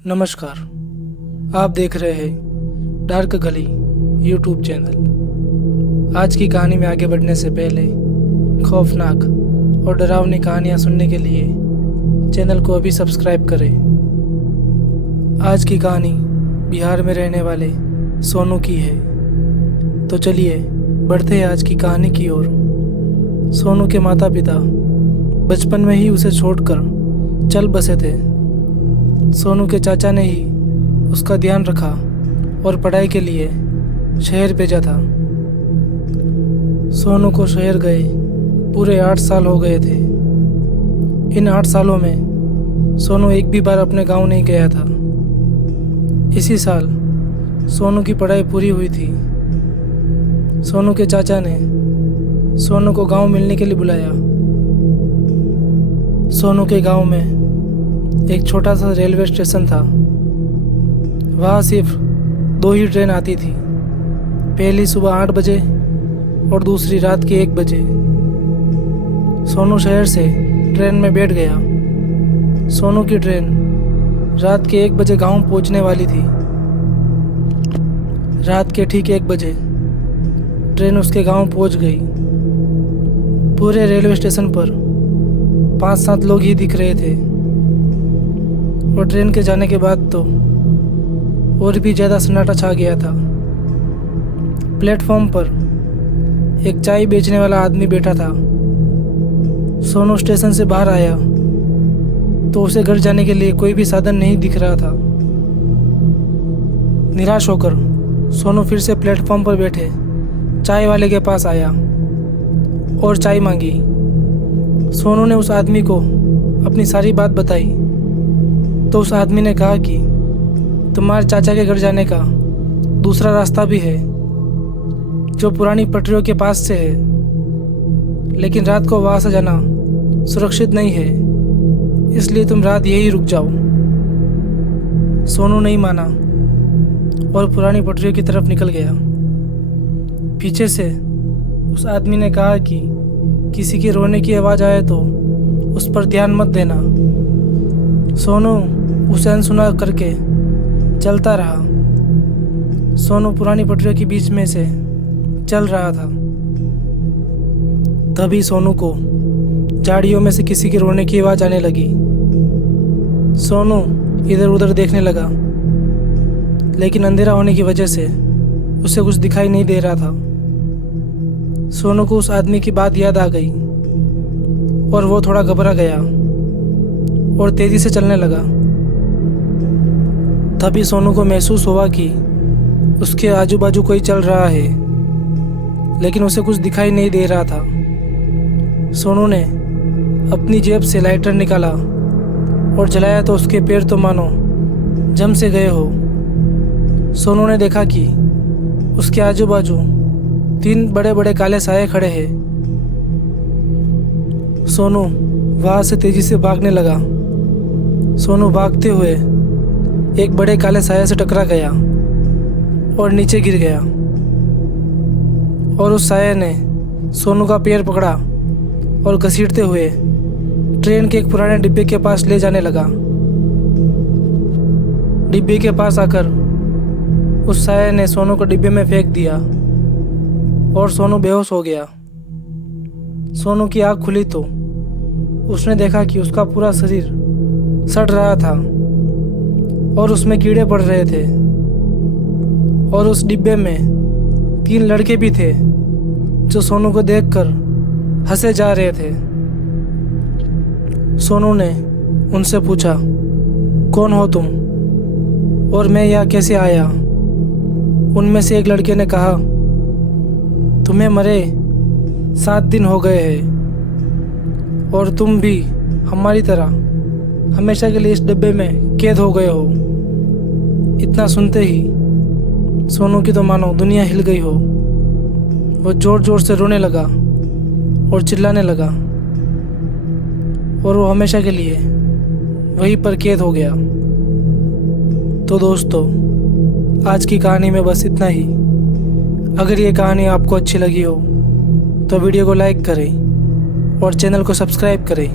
नमस्कार, आप देख रहे हैं डार्क गली यूट्यूब चैनल। आज की कहानी में आगे बढ़ने से पहले खौफनाक और डरावनी कहानियाँ सुनने के लिए चैनल को अभी सब्सक्राइब करें। आज की कहानी बिहार में रहने वाले सोनू की है। तो चलिए बढ़ते हैं आज की कहानी की ओर। सोनू के माता पिता बचपन में ही उसे छोड़कर चल बसे थे। सोनू के चाचा ने ही उसका ध्यान रखा और पढ़ाई के लिए शहर भेजा था। सोनू को शहर गए पूरे 8 साल हो गए थे। इन 8 सालों में सोनू एक भी बार अपने गांव नहीं गया था। इसी साल सोनू की पढ़ाई पूरी हुई थी। सोनू के चाचा ने सोनू को गांव मिलने के लिए बुलाया। सोनू के गांव में एक छोटा सा रेलवे स्टेशन था। वहाँ सिर्फ 2 ही ट्रेन आती थी, पहली सुबह 8 बजे और दूसरी रात के 1 बजे। सोनू शहर से ट्रेन में बैठ गया। सोनू की ट्रेन रात के 1 बजे गांव पहुंचने वाली थी। रात के ठीक 1 बजे ट्रेन उसके गांव पहुंच गई। पूरे रेलवे स्टेशन पर 5-7 लोग ही दिख रहे थे और ट्रेन के जाने के बाद तो और भी ज़्यादा सन्नाटा छा गया था। प्लेटफॉर्म पर एक चाय बेचने वाला आदमी बैठा था। सोनू स्टेशन से बाहर आया तो उसे घर जाने के लिए कोई भी साधन नहीं दिख रहा था। निराश होकर सोनू फिर से प्लेटफॉर्म पर बैठे चाय वाले के पास आया और चाय मांगी। सोनू ने उस आदमी को अपनी सारी बात बताई तो उस आदमी ने कहा कि तुम्हारे चाचा के घर जाने का दूसरा रास्ता भी है जो पुरानी पटरियों के पास से है, लेकिन रात को वहाँ से जाना सुरक्षित नहीं है, इसलिए तुम रात यहीं रुक जाओ। सोनू नहीं माना और पुरानी पटरियों की तरफ निकल गया। पीछे से उस आदमी ने कहा कि किसी के रोने की आवाज़ आए तो उस पर ध्यान मत देना। सोनू उसे अनसुना करके चलता रहा। सोनू पुरानी पटरियों के बीच में से चल रहा था। तभी सोनू को झाड़ियों में से किसी के रोने की आवाज़ आने लगी। सोनू इधर उधर देखने लगा, लेकिन अंधेरा होने की वजह से उसे कुछ दिखाई नहीं दे रहा था। सोनू को उस आदमी की बात याद आ गई और वो थोड़ा घबरा गया और तेजी से चलने लगा। तभी सोनू को महसूस हुआ कि उसके आजू बाजू कोई चल रहा है, लेकिन उसे कुछ दिखाई नहीं दे रहा था। सोनू ने अपनी जेब से लाइटर निकाला और जलाया तो उसके पैर तो मानो जम से गए हो। सोनू ने देखा कि उसके आजू बाजू 3 बड़े बड़े काले साए खड़े हैं। सोनू वहाँ से तेजी से भागने लगा। सोनू भागते हुए एक बड़े काले साए से टकरा गया और नीचे गिर गया, और उस साए ने सोनू का पैर पकड़ा और घसीटते हुए ट्रेन के एक पुराने डिब्बे के पास ले जाने लगा। डिब्बे के पास आकर उस साए ने सोनू को डिब्बे में फेंक दिया और सोनू बेहोश हो गया। सोनू की आँख खुली तो उसने देखा कि उसका पूरा शरीर सड़ रहा था और उसमें कीड़े पड़ रहे थे, और उस डिब्बे में 3 लड़के भी थे जो सोनू को देखकर हंसे जा रहे थे। सोनू ने उनसे पूछा, कौन हो तुम और मैं यहाँ कैसे आया? उनमें से एक लड़के ने कहा, तुम्हें मरे 7 दिन हो गए हैं और तुम भी हमारी तरह हमेशा के लिए इस डिब्बे में कैद हो गए हो। इतना सुनते ही सोनू की तो मानो दुनिया हिल गई हो। वो जोर जोर से रोने लगा और चिल्लाने लगा, और वो हमेशा के लिए वहीं पर कैद हो गया। तो दोस्तों, आज की कहानी में बस इतना ही। अगर ये कहानी आपको अच्छी लगी हो तो वीडियो को लाइक करें और चैनल को सब्सक्राइब करें।